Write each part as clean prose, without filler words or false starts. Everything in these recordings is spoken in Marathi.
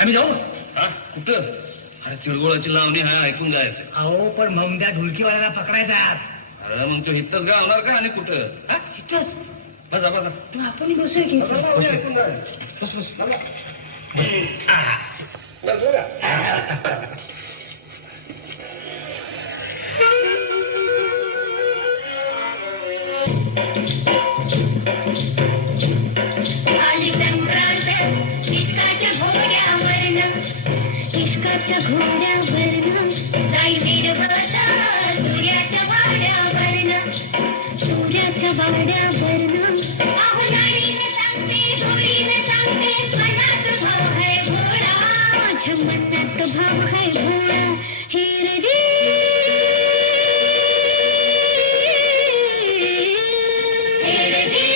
आम्ही जाऊ. हा कुठं? अरे तिळगुळाची लावणी हा ऐकून जायचं. अहो पण मग त्या ढोलकीवाल्याला पकडायचा. अरे मग तो हितच गावणार का आणि कुठं? हा इथंच. बसा बसा. तू आपण बसूया की. बस बस. इश्काच्या घोड्यावरनं जाई वीरवता सूर्याच्या वाड्यावरनं सूर्याच्या वाड्यावरनं आहुलाडीने सांगते घोडीने सांगते मनात भाव है घोडा माझ्या मनात भाव है घोडा हिरजी हिरजी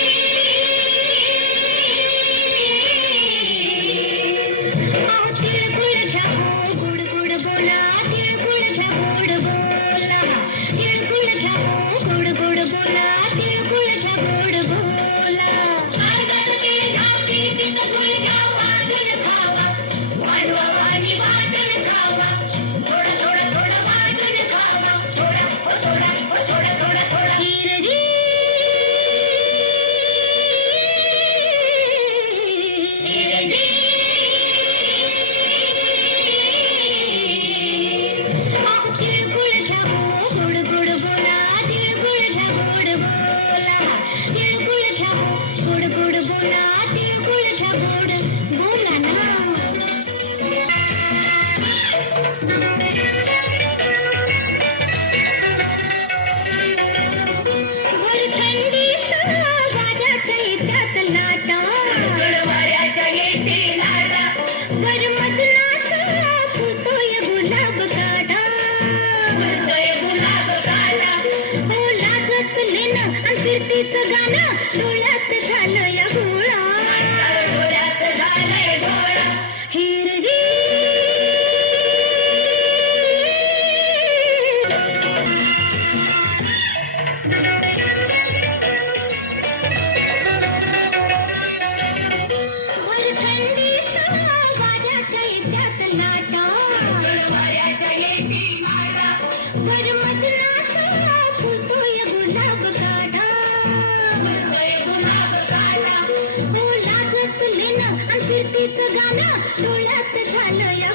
गाणं डोळ्यात झालं या